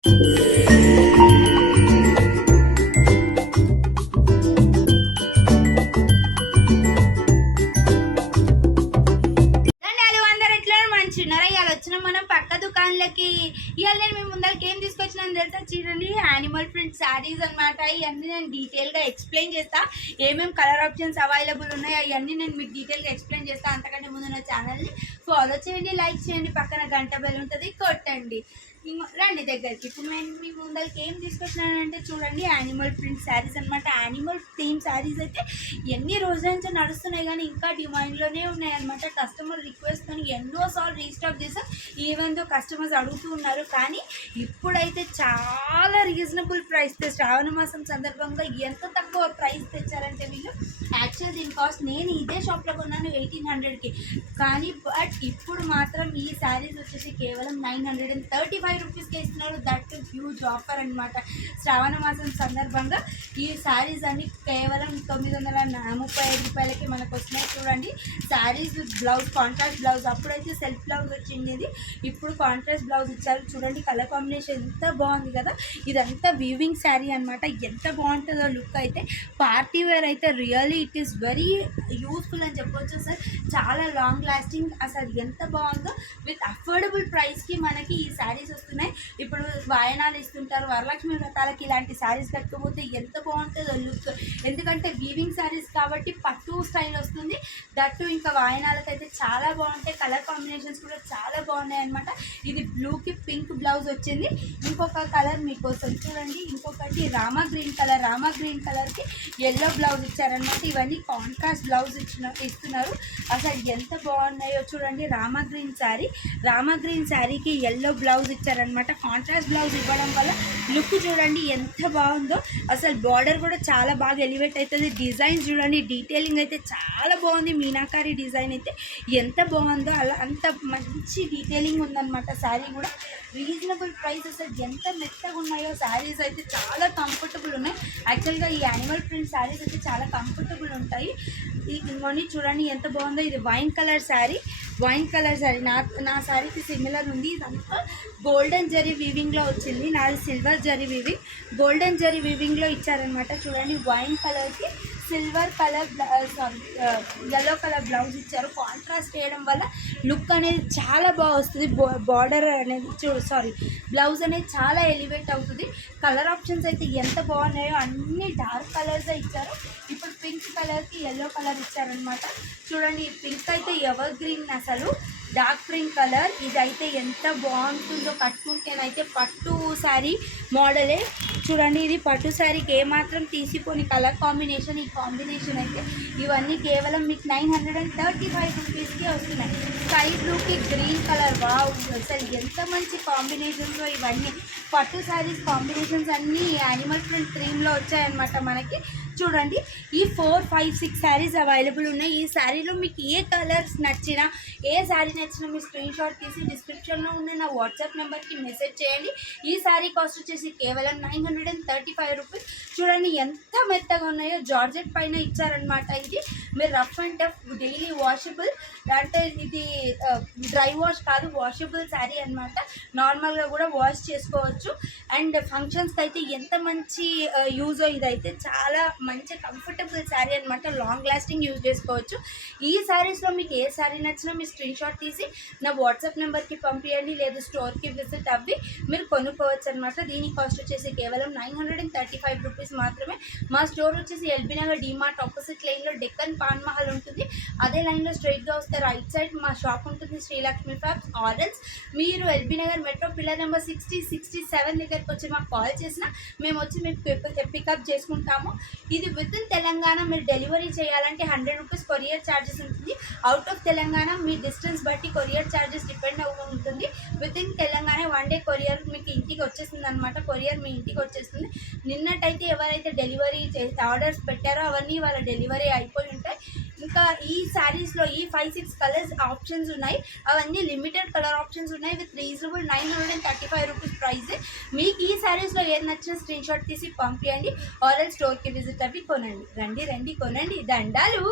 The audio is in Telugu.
మనం పక్క దుకాణాలకి ఇవాళ నేను మీ ముందరికి ఏం తీసుకొచ్చినాను తెలుసా? చూడండి, యానిమల్ ప్రింట్ శారీస్ అనమాట. ఇవన్నీ నేను డీటెయిల్గా ఎక్స్ప్లెయిన్ చేస్తా. ఏమేమి కలర్ ఆప్షన్స్ అవైలబుల్ ఉన్నాయి అవన్నీ నేను మీకు డీటెయిల్గా ఎక్స్ప్లెయిన్ చేస్తా. అంతకంటే ముందు నా ఛానల్ని ఫాలో చేయండి, లైక్ చేయండి, పక్కన గంట బెల్ ఉంటుంది, కొట్టండి. రండి దగ్గరికి. ఇప్పుడు నేను మీ ముందరికి ఏం తీసుకొచ్చినానంటే చూడండి, యానిమల్ ప్రింట్ శారీస్ అనమాట. యానిమల్ థీమ్ శారీస్ అయితే ఎన్ని రోజుల నుంచి నడుస్తున్నాయి కానీ ఇంకా డిమాండ్లోనే ఉన్నాయన్నమాట. కస్టమర్ రిక్వెస్ట్తో ఎన్నోసార్లు రీస్టాక్ చేసాం. ఈవెన్ దో కస్టమర్స్ అడుగుతూ ఉన్నారు, కానీ ఇప్పుడైతే చాలా రీజనబుల్ ప్రైస్. శ్రావణ మాసం సందర్భంగా ఎంత తక్కువ ప్రైస్ తెచ్చారంటే వీళ్ళు. యాక్చువల్ దీని కాస్ట్ నేను ఇదే షాప్లో కొన్నాను 1800కి, కానీ బట్ ఇప్పుడు మాత్రం ఈ శారీస్ వచ్చేసి కేవలం 935 రూపీస్కి ఇస్తున్నారు. దట్ హ్యూజ్ ఆఫర్ అనమాట. శ్రావణ మాసం సందర్భంగా ఈ శారీస్ అన్ని కేవలం 935 రూపాయలకి మనకు వస్తున్నాయి. చూడండి, శారీస్ బ్లౌజ్ కాంట్రాస్ట్ బ్లౌజ్. అప్పుడైతే సెల్ఫ్ బ్లౌజ్ వచ్చింది, ఇప్పుడు కాంట్రాస్ట్ బ్లౌజ్ ఇచ్చారు. చూడండి, కలర్ కాంబినేషన్ ఎంత బాగుంది కదా. ఇదంతా వీవింగ్ శారీ అనమాట. ఎంత బాగుంటుందో లుక్ అయితే. పార్టీ వేర్ అయితే really it is very useful అని చెప్పొచ్చు సార్. చాలా లాంగ్ లాస్టింగ్, అసలు ఎంత బాగుందో. విత్ అఫోర్డబుల్ ప్రైస్కి మనకి ఈ శారీస్ వస్తున్నాయి. ఇప్పుడు వాయనాలు ఇస్తుంటారు, వరలక్ష్మి వ్రతాలకి ఇలాంటి శారీస్ కట్టుకోపోతే ఎంత బాగుంటుందో లుక్. ఎందుకంటే వీవింగ్ శారీస్ కాబట్టి పట్టు స్టైల్ వస్తుంది. దట్టు ఇంకా వాయనాలకైతే చాలా బాగుంటాయి. కలర్ కాంబినేషన్స్ కూడా చాలా బాగున్నాయి అనమాట. ఇది బ్లూకి పింక్ బ్లౌజ్ వచ్చింది. ఇంకొక కలర్ మీకోసం చూడండి, ఇంకొకటి Rama green colour. Rama green కలర్కి ఎల్లో బ్లౌజ్ ఇచ్చారనమాట. ఇవన్నీ కాంట్రాస్ట్ బ్లౌజ్ ఇస్తున్నారు. అసలు ఎంత బాగున్నాయో చూడండి. రామా గ్రీన్ శారీ, రామా గ్రీన్ శారీకి ఎల్లో బ్లౌజ్ ఇచ్చారనమాట. కాంట్రాస్ట్ బ్లౌజ్ ఇవ్వడం వల్ల లుక్ చూడండి ఎంత బాగుందో. అసలు బార్డర్ కూడా చాలా బాగా ఎలివేట్ అవుతుంది. డిజైన్ చూడండి, డీటెయిలింగ్ అయితే చాలా బాగుంది. మీనాకారి డిజైన్ అయితే ఎంత బాగుందో, అలా అంత మంచి డీటెయిలింగ్ ఉందన్నమాట. శారీ కూడా రీజనబుల్ ప్రైస్. అసలు ఎంత మెత్తగా ఉన్నాయో శారీస్ అయితే, చాలా కంఫర్టబుల్ ఉన్నాయి. యాక్చువల్గా ఈ యానిమల్ ప్రింట్ శారీస్ అయితే చాలా కంఫర్టబుల్ ఉంటాయి. ఇవన్నీ చూడండి ఎంత బాగుందో. ఇది wine colour sari, wine colour sari నా శారీకి సిమిలర్ ఉంది. ఇదంతా గోల్డెన్ జరీ వీవింగ్లో వచ్చింది. నాది silver zari weaving, golden zari వీవింగ్లో ఇచ్చారనమాట. చూడండి, వైన్ కలర్కి silver colour yellow colour blouse ఇచ్చారు. కాంట్రాస్ట్ చేయడం వల్ల లుక్ అనేది చాలా బాగా వస్తుంది. బార్డర్ అనేది బ్లౌజ్ అనేది చాలా ఎలివేట్ అవుతుంది. కలర్ ఆప్షన్స్ అయితే ఎంత బాగున్నాయో, అన్ని డార్క్ కలర్సే ఇచ్చారు. ఇప్పుడు పింక్ కలర్కి ఎల్లో కలర్ ఇచ్చారనమాట. చూడండి, ఈ పింక్ అయితే ఎవర్ గ్రీన్, అసలు డార్క్ పింక్ కలర్. ఇదైతే ఎంత బాగుంటుందో కట్టుకుంటేనైతే. పట్టు శారీ మోడలే చూడండి. ఇది పట్టు శారీకి ఏమాత్రం తీసిపోని కలర్ కాంబినేషన్. ఈ కాంబినేషన్ అయితే ఇవన్నీ కేవలం మీకు 935 రూపీస్కి వస్తున్నాయి. స్కై బ్లూకి గ్రీన్ కలర్. వావ్, అసలు ఎంత మంచి కాంబినేషన్లో ఇవన్నీ పట్టు శారీస్ కాంబినేషన్స్ అన్నీ యానిమల్ ప్రింట్ థీమ్లో వచ్చాయన్నమాట మనకి. చూడండి, ఈ 4, 5, 6 శారీస్ అవైలబుల్ ఉన్నాయి. ఈ శారీలో మీకు ఏ కలర్స్ నచ్చినా, ఏ శారీ నచ్చినా మీ స్క్రీన్ షాట్ తీసి డిస్క్రిప్షన్లో ఉన్న నా వాట్సాప్ నెంబర్కి మెసేజ్ చేయండి. ఈ శారీ కాస్ట్ వచ్చేసి కేవలం 935 రూపీస్. చూడండి ఎంత మెత్తగా ఉన్నాయో. జార్జెట్ పైన ఇచ్చారనమాట. ఇది మీరు rough and tough daily washable, అంటే ఇది డ్రై వాష్ కాదు, వాషబుల్ శారీ అనమాట. నార్మల్గా కూడా వాష్ చేసుకోవచ్చు. అండ్ ఫంక్షన్స్కి అయితే ఎంత మంచి యూజో. ఇదైతే చాలా మంచి కంఫర్టబుల్ శారీ అనమాట. లాంగ్ లాస్టింగ్ యూజ్ చేసుకోవచ్చు. ఈ శారీస్లో మీకు ఏ శారీ నచ్చినా మీ స్క్రీన్ షాట్ తీసి నా వాట్సాప్ నెంబర్కి పంపించండి, లేదా స్టోర్కి విజిట్ అవ్వి మీరు కొనుక్కోవచ్చు అనమాట. దీని కాస్ట్ వచ్చేసి కేవలం 935 రూపీస్ మాత్రమే. మా స్టోర్ వచ్చేసి ఎల్బీ నగర్ డీమార్ట్ ఆపోజిట్ లైన్లో డెక్కన్ పాన్ మహల్ ఉంటుంది. అదే లైన్లో స్ట్రైట్గా వస్తే రైట్ సైడ్ మా షాప్ ఉంటుంది, శ్రీలక్ష్మి ఫ్యాబ్స్ ఆరెంజ్. మీరు LB Nagar metro pillar number 60, 67 దగ్గరికి వచ్చి మాకు కాల్ చేసినా మేము వచ్చి మీకు పికప్ చేసుకుంటాము. ఇది విత్ ఇన్ తెలంగాణ మీరు డెలివరీ చేయాలంటే 100 రూపీస్ కొరియర్ ఛార్జెస్ ఉంటుంది. Out of Telangana me distance బట్టి కొరియర్ ఛార్జెస్ డిపెండ్ ఉంటుంది. With in Telangana 1 day courier మీకు ఇంటికి వచ్చేస్తుంది అనమాట. కొరియర్ మీ ఇంటికి వచ్చేస్తుంది. నిన్నటైతే ఎవరైతే డెలివరీ ఆర్డర్స్ పెట్టారో అవన్నీ వాళ్ళ డెలివరీ అయిపోయి ఉంటాయి. ఇంకా ఈ శారీస్లో ఈ 5, 6 కలర్స్ ఆప్షన్స్ ఉన్నాయి. అవన్నీ లిమిటెడ్ కలర్ ఆప్షన్స్ ఉన్నాయి. With reasonable 935 rupees price. మీకు ఈ శారీస్లో ఏది నచ్చిన స్క్రీన్ షాట్ తీసి పంపించండి. ఆర్ఎల్ స్టోర్కి విజిట్ అవి కొనండి. రండి కొనండి. దండాలు.